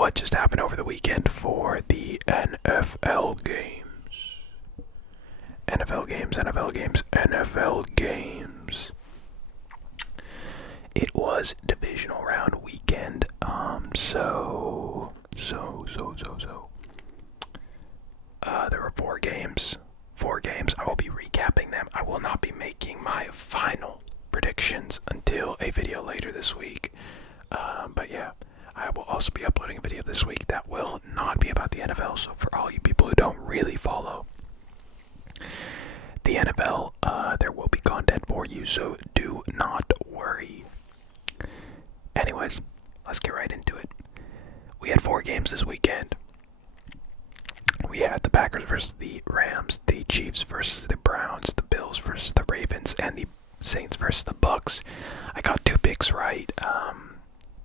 what just happened over the weekend for the NFL games. NFL games, NFL games, NFL games. It was divisional round weekend. There were four games. I will be recapping them. I will not be making my final predictions until a video later this week. But yeah, I will also be uploading a video this week that will not be about the NFL. So for all you people who don't really follow the NFL, there will be content for you, so do not worry. Anyways, let's get right into it. We had four games this weekend. We had the Packers versus the Rams, the Chiefs versus the Browns, the Bills versus the Ravens, and the Saints versus the Bucks. I got two picks right.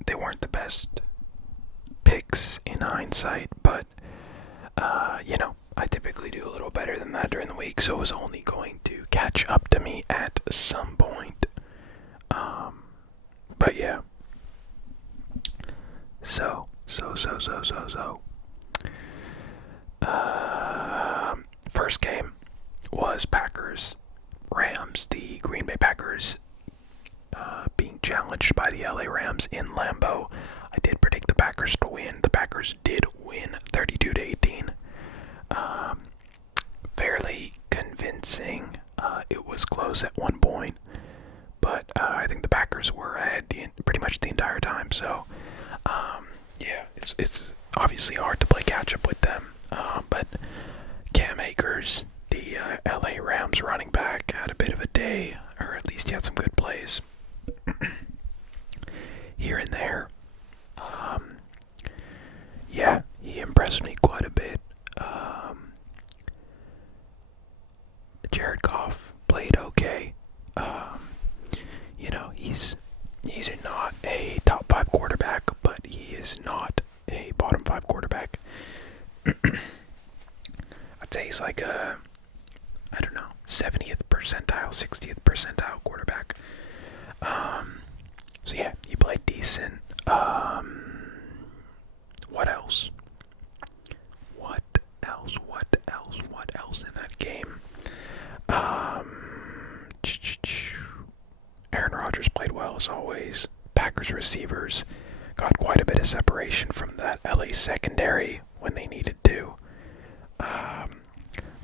They weren't the best picks in hindsight, but I typically do a little better than that during the week, so it was only going to catch up to me at some point. But yeah. So. First game was Packers-Rams. The Green Bay Packers being challenged by the LA Rams in Lambeau. I did predict the Packers to win. The Packers did win 32-18. Fairly convincing. It was close at one point, but I think the Packers were ahead pretty much the entire time. So, yeah, it's obviously hard to play catch up with them. But Cam Akers, the LA Rams running back, had a bit of a day, or at least he had some good plays here and there. Yeah, he impressed me quite a bit. Jared Goff played okay. He's not a top 5 quarterback, but he is not a bottom 5 quarterback. I'd say he's like a, 70th percentile, 60th percentile quarterback. So yeah, he played decent. What else? What else in that game? Aaron Rodgers played well as always. Packers receivers got quite a bit of separation from that LA secondary when they needed to.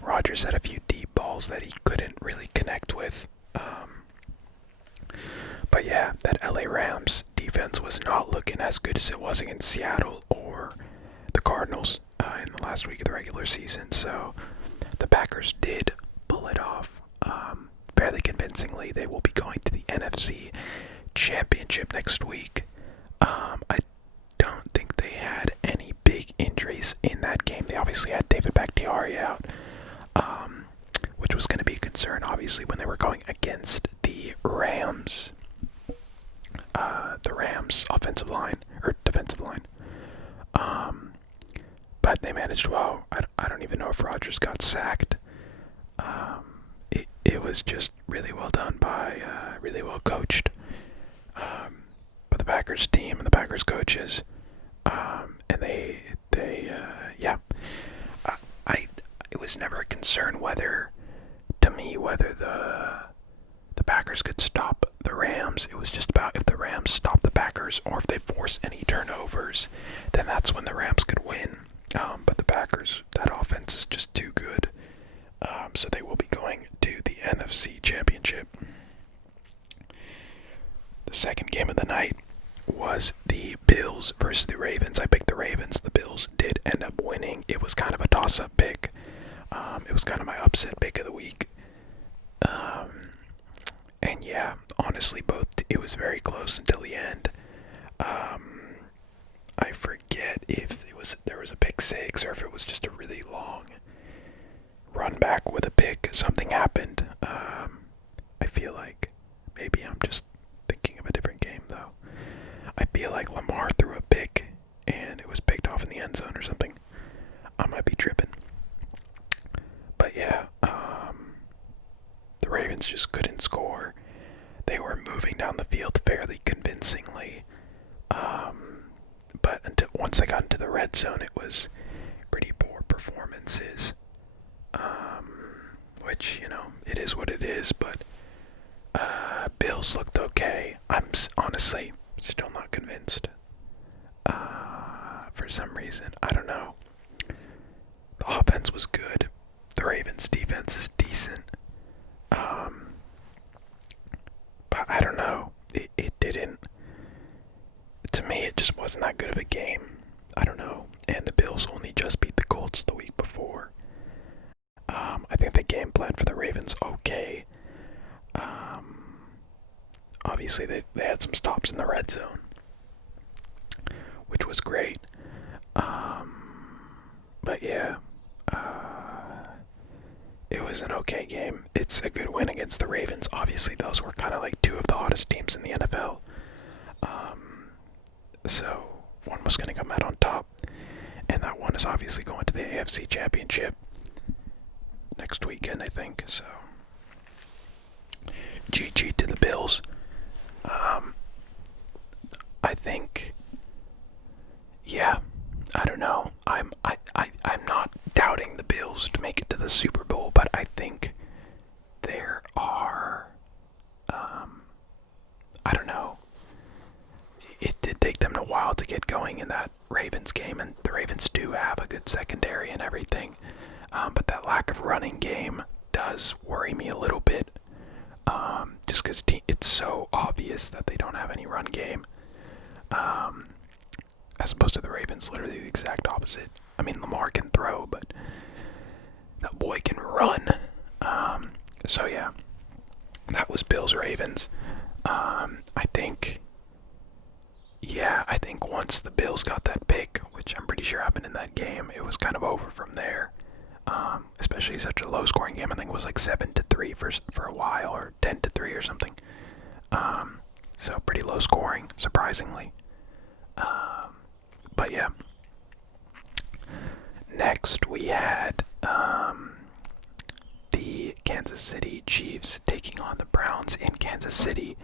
Rodgers had a few deep balls that he couldn't really connect with. But yeah, that LA Rams defense was not looking as good as it was against Seattle or the Cardinals in the last week of the regular season. So the Packers did pull it off fairly convincingly. They will be going to the NFC Championship next week. I don't think they had any big injuries in that game. They obviously had David Bakhtiari out, which was going to be a concern, obviously, when they were going against the Rams. The Rams offensive line, or defensive line. But they managed well. I don't even know if Rodgers got sacked. It was just really well done by, really well coached. By the Packers team and the Packers coaches. And it was never a concern whether the Packers could stop the Rams. It was just about if the Rams stop the Packers or if they force any turnovers, then that's when the Rams could win. But the Packers, that offense is just too good. So they will be going to the NFC Championship. The second game of the night was the Bills versus the Ravens. I picked the Ravens. The Bills did end up winning. It was kind of a toss-up pick. It was kind of my upset pick of the week. And yeah, honestly, it was very close until the end. I forget if there was a pick six or if it was just a really long run back with a pick. Something happened. I feel like maybe I'm just thinking of a different game though. I feel like Lamar threw a pick and it was picked off in the end zone or something. I might be tripping. But yeah, the Ravens just couldn't score. They were moving down the field fairly convincingly. But once they got into the red zone, it was pretty poor performances. Which, it is what it is, but Bills looked okay. I'm honestly still not convinced. For some reason, I don't know. The offense was good. The Ravens' defense is decent. But I don't know. It didn't. To me, it just wasn't that good of a game. I don't know. And the Bills only just beat the Colts the week before. I think the game plan for the Ravens okay. Obviously, they had some stops in the red zone, which was great. But yeah, it was an okay game. It's a good win against the Ravens. Obviously, those were kind of like two of the hottest teams in the NFL. So one was going to come out on top, and that one is obviously going to the AFC Championship next weekend, I think. So GG to the Bills. I think, yeah, I don't know. I'm not doubting the Bills to make it to the Super Bowl, but I think there are, I don't know. It did take them a while to get going in that Ravens game, and the Ravens do have a good secondary and everything. But that lack of running game does worry me a little bit. Just because it's so obvious that they don't have any run game. As opposed to the Ravens, literally the exact opposite. I mean, Lamar can throw, but that boy can run. So yeah, that was Bills-Ravens. I think once the Bills got that pick, which I'm pretty sure happened in that game, it was kind of over from there. Especially such a low-scoring game. I think it was like 7-3 for a while, or 10-3 or something. So pretty low scoring, surprisingly. But yeah. Next we had the Kansas City Chiefs taking on the Browns in Kansas City.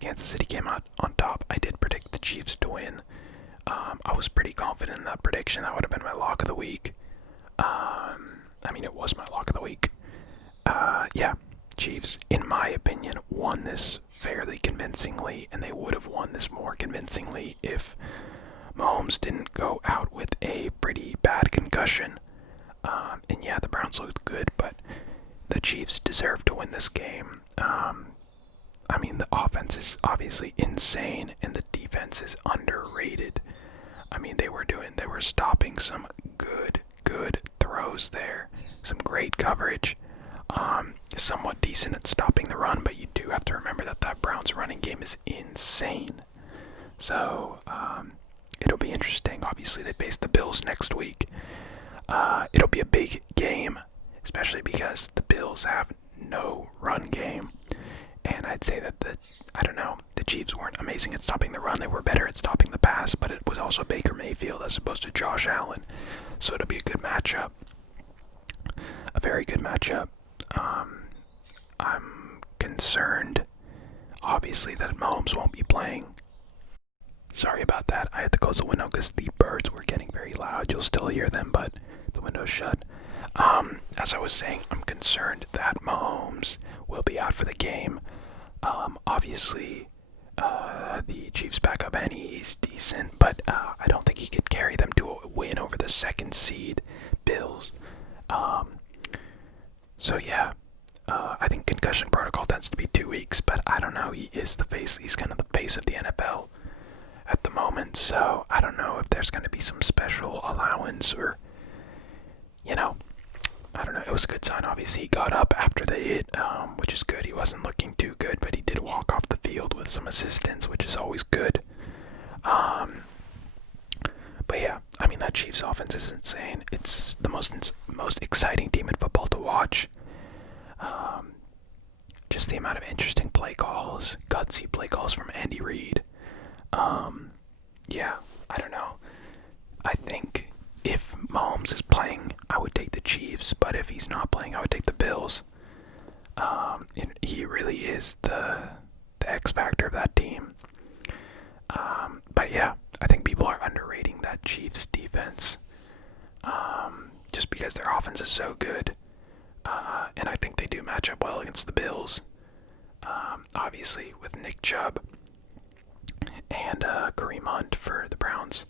Kansas City came out on top. I did predict the Chiefs to win. I was pretty confident in that prediction. That would have been my lock of the week. It was my lock of the week. Yeah, Chiefs, in my opinion, won this fairly convincingly, and they would have won this more convincingly if Mahomes didn't go out with a pretty bad concussion. And yeah, the Browns looked good, but the Chiefs deserved to win this game. The offense is obviously insane, and the defense is underrated. They were stopping some good throws there. Some great coverage. Somewhat decent at stopping the run, but you do have to remember that Browns running game is insane. So, it'll be interesting. Obviously, they face the Bills next week. It'll be a big game, especially because the Bills have no run game. And I'd say that the Chiefs weren't amazing at stopping the run. They were better at stopping the pass, but it was also Baker Mayfield as opposed to Josh Allen. So it'll be a good matchup. A very good matchup. I'm concerned, obviously, that Mahomes won't be playing. Sorry about that. I had to close the window because the birds were getting very loud. You'll still hear them, but the window's shut. As I was saying, I'm concerned that Mahomes will be out for the game. Obviously, the Chiefs backup, and he's decent, but I don't think he could carry them to a win over the second seed Bills. So yeah, I think concussion protocol tends to be 2 weeks, but I don't know. He's kind of the face of the NFL at the moment, so I don't know if there's going to be some special allowance or, I don't know. It was a good sign. Obviously, he got up after the hit, which is good. He wasn't looking too good, but he did walk off the field with some assistance, which is always good. But yeah, that Chiefs offense is insane. It's the most exciting team in football to watch. Just the amount of interesting play calls, gutsy play calls from Andy Reid. Yeah, I don't know. I think if Mahomes is playing, I would take the Chiefs, but if he's not playing, I would take the Bills. He really is the X factor of that team. But yeah, I think people are underrating that Chiefs defense. defense, just because their offense is so good. And I think they do match up well against the Bills. Obviously, with Nick Chubb and Kareem Hunt for the Browns,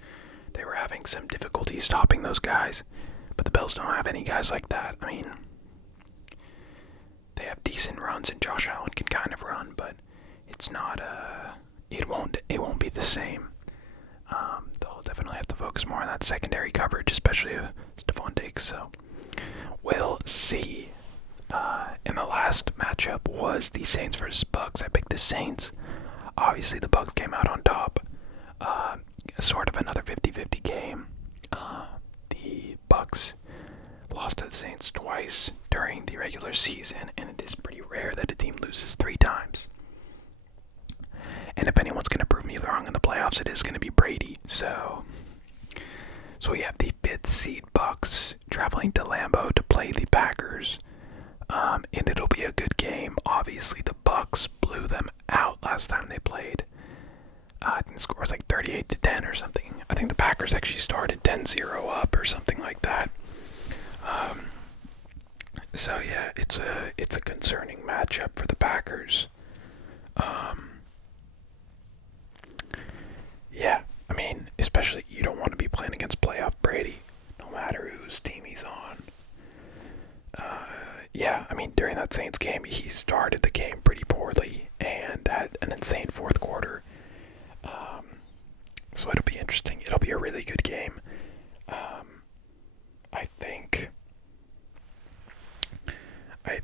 they were having some difficulty stopping those guys. But the Bills don't have any guys like that. I mean, they have decent runs, and Josh Allen can kind of run, but it's not. It won't be the same. They'll definitely have to focus more on that secondary coverage, especially Stephon Diggs. So we'll see. And the last matchup was the Saints versus Bucks. I picked the Saints. Obviously, the Bucks came out on top. Sort of another 50-50 game. The Bucks lost to the Saints twice during the regular season, and it is pretty rare that a team loses 3 times. And if anyone's going to prove me wrong in the playoffs, it is going to be Brady. So we have the 5th seed Bucks traveling to Lambeau to play the Packers. And it'll be a good game. Obviously, the Bucks blew them out last time they played. I think the score was like 38-10 or something. I think the Packers actually started 10-0 up or something like that. So yeah, it's a concerning matchup for the Packers. Yeah, I mean, especially you don't want to be playing against playoff Brady, no matter whose team he's on. Yeah, I mean, during that Saints game, he started the game pretty poorly and had an insane fourth quarter. So it'll be interesting. It'll be a really good game. I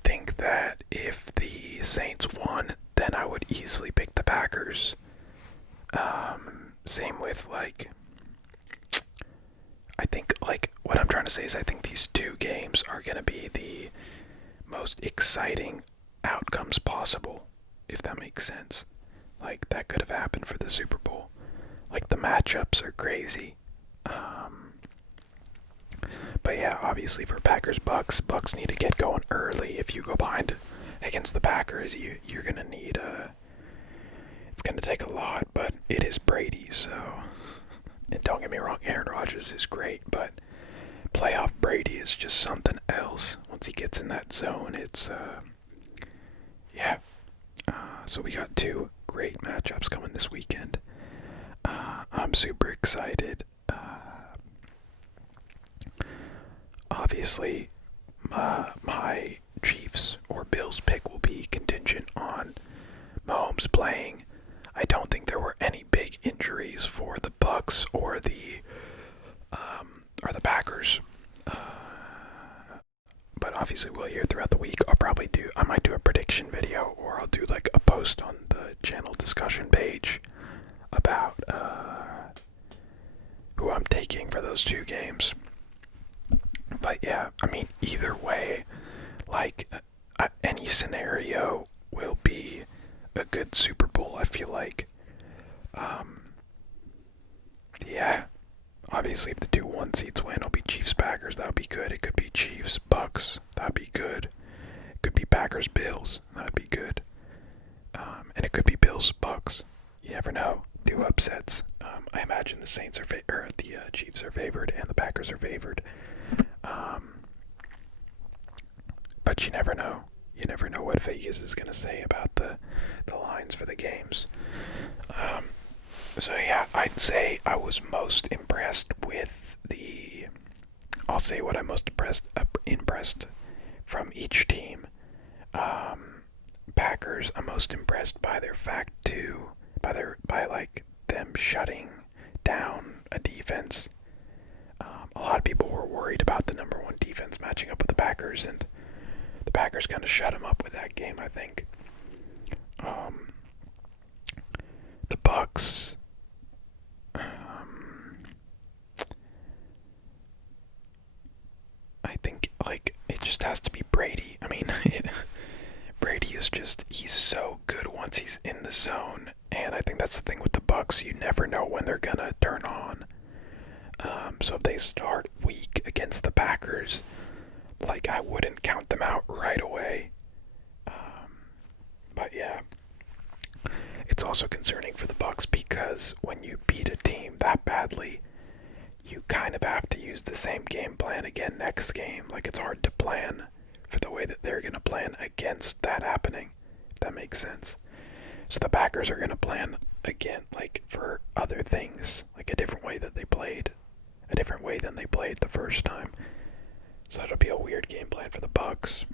think that if the Saints won, then I would easily pick the Packers. Same with, I think, what I'm trying to say is I think these 2 games are going to be the most exciting outcomes possible, if that makes sense. That could have happened for the Super Bowl. The matchups are crazy. But yeah, obviously for Packers-Bucks, Bucks need to get going early. If you go behind against the Packers, you're going to need it's going to take a lot, but it is Brady, so. And don't get me wrong, Aaron Rodgers is great, but playoff Brady is just something else. Once he gets in that zone, it's, yeah. So we got 2 great matchups coming this weekend. I'm super excited. Obviously, my Chiefs or Bills pick will be contingent on Mahomes playing. I don't think there were any big injuries for the Bucks or the Packers. But obviously we'll hear throughout the week. I might do a prediction video, or I'll do a post on the channel discussion page about who I'm taking for those 2 games. But yeah, I mean, either way, any scenario will be a good Super Bowl, I feel like. Yeah, obviously if the 2 1 seeds win, it'll be Chiefs-Packers, that would be good. It could be Chiefs-Bucks, that would be good. It could be Packers-Bills, that would be good. And it could be Bills-Bucks. You never know. 2 upsets. I imagine the Saints are the Chiefs are favored and the Packers are favored. But you never know. You never know what Vegas is going to say about the lines for the games. So yeah, I'd say I was most impressed with I'll say what I'm most impressed from each team. Packers, I'm most impressed by their by them shutting down a defense. A lot of people were worried about the number 1 defense matching up with the Packers, and the Packers kind of shut them up with that game, I think. The Bucks, I think, it just has to be Brady. I mean, Brady is he's so good once he's in the zone, and I think that's the thing with the Bucks. You never know when they're gonna turn on. So if they start weak against the Packers, I wouldn't count them out right away. But yeah, it's also concerning for the Bucks because when you beat a team that badly, you kind of have to use the same game plan again next game. Like, it's hard to plan for the way that they're going to plan against that happening, if that makes sense. So the Packers are going to plan again, like, for other things, like a different way that they played, a different way than they played the first time. So it'll be a weird game plan for the Bucs.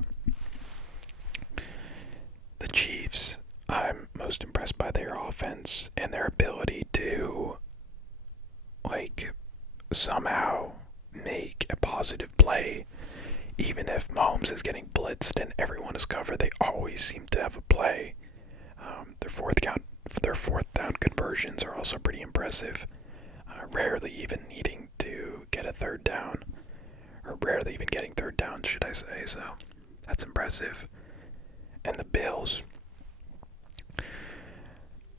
The Chiefs, I'm most impressed by their offense and their ability to, like, somehow make a positive play. Even if Mahomes is getting blitzed and everyone is covered, they always seem to have a play. Their fourth down conversions are also pretty impressive. Rarely even needing to get a third down, or rarely even getting third down, should I say? So that's impressive. And the Bills,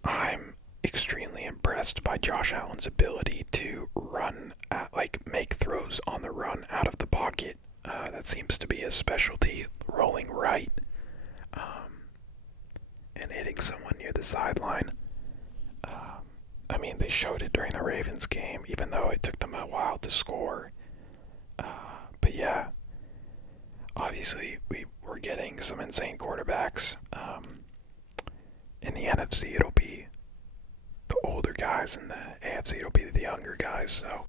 I'm extremely impressed by Josh Allen's ability to make throws on the run out of the pocket. That seems to be his specialty, rolling right and hitting someone near the sideline. I mean, they showed it during the Ravens game, even though it took them a while to score. But yeah, obviously we're getting some insane quarterbacks. In the NFC, it'll be the older guys. In the AFC, it'll be the younger guys. So